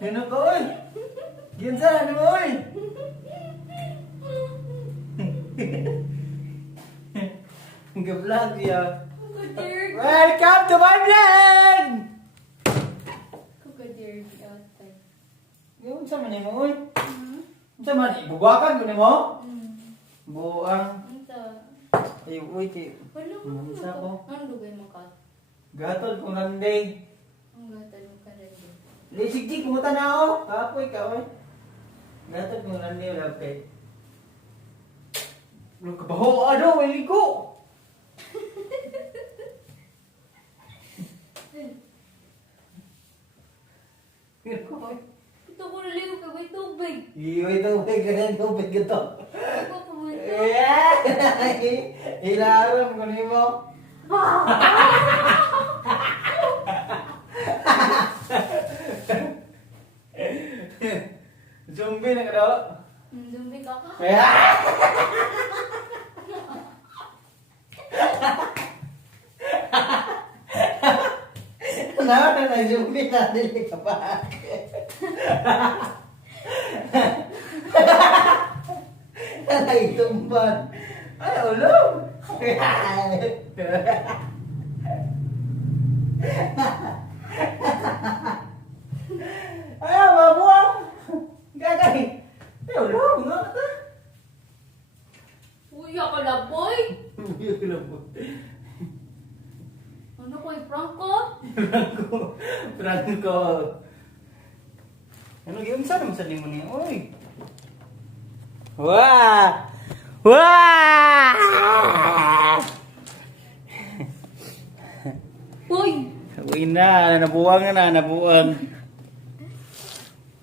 Ano ka, oy? Ginsa, ano mo, oy? Nag-vlog siya. Welcome to my vlog! Kukadir di atay. Yung sa man mo, oy? Sa man, ibubakan ko ni mo? Buang. Ito. Ay, uy, ki. Wala mo. Mansa ko. Ang lugay mo ka. Gatol kong randay. Ang gatan mo ka rin. Lisig-jig, kumuta na ako. Kapoy ka, oy. Gatol kong randay, wala pa eh. Wala ka baho, ano, may ligo. Ito ko naligo ka may tubig. Iyoy tubig, ganyan tubig ito. Ako pumunta. Ilaram ko ni mo. Zombie na ka daw. Zombie ka ka. Kenapa na zombie na dili ka pa? Ay, tumban. Ay, ulo. Ay, mabuang. Gagay. Ay, ulo. Nga ka. Uy, ako na boy. Ano ko, Pranka? Pranka. Ano yun? Saan naman sa limo niya? Uy! Wah! Wah! Uy! Uy na, nabuwang na, nabuwang.